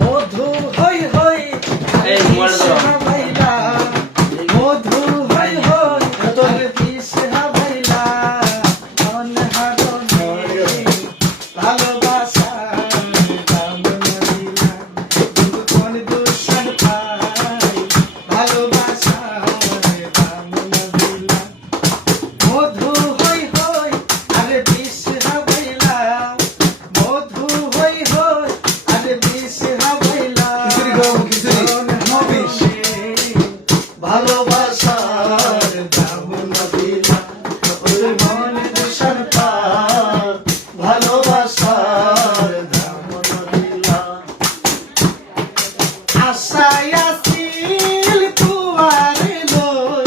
মধু হই হই এই মোবাইল দাও হাবাইলা মধু হই হই আর বিষ হাবাইলা মন হারনে ভালোবাসা দাম না দিলা কিন্তু কোন দূষণ পাই ভালোবাসা দাম না দিলা মধু হই হই আর বিষ হাবাইলা মধু হই হই আর বিষ হাবাইলা ভালোবাসার দাম না দিলা ওই মন দূষণ পাই ভালোবাসার দাম না দিলা আশায় আসিল তুয়ারে লই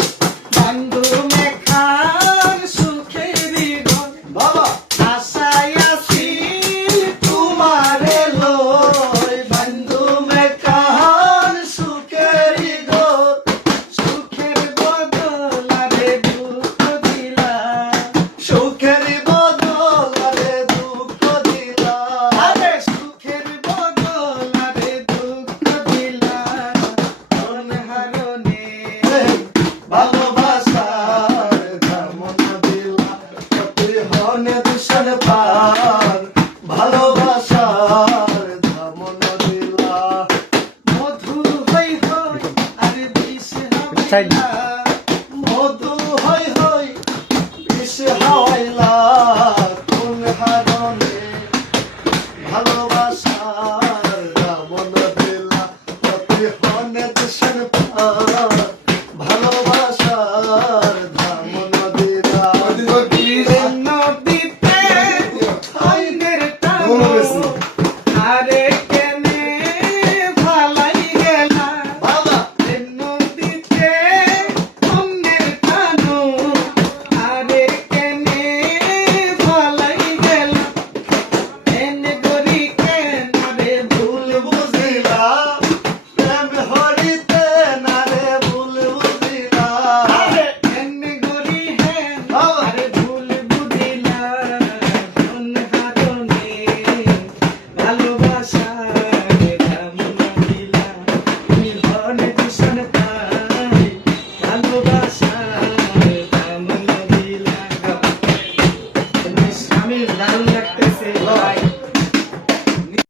বন্ধু মেখার সুখেরি গন বাবা আশায় আসিল তুমারে লই বন্ধু মেখার সুখেরি গন সুখের বদলারে দুঃখ দিলা সুখের বদলারে দুঃখ দিলা আরে সুখের বদলারে দুঃখ দিলা মন হারনে ভালোবাসার দাম না দিলা তুই হনে দূষণ পার ভালোবাসার দাম না দিলা মধু হই হই আর বিষ হাবাইলা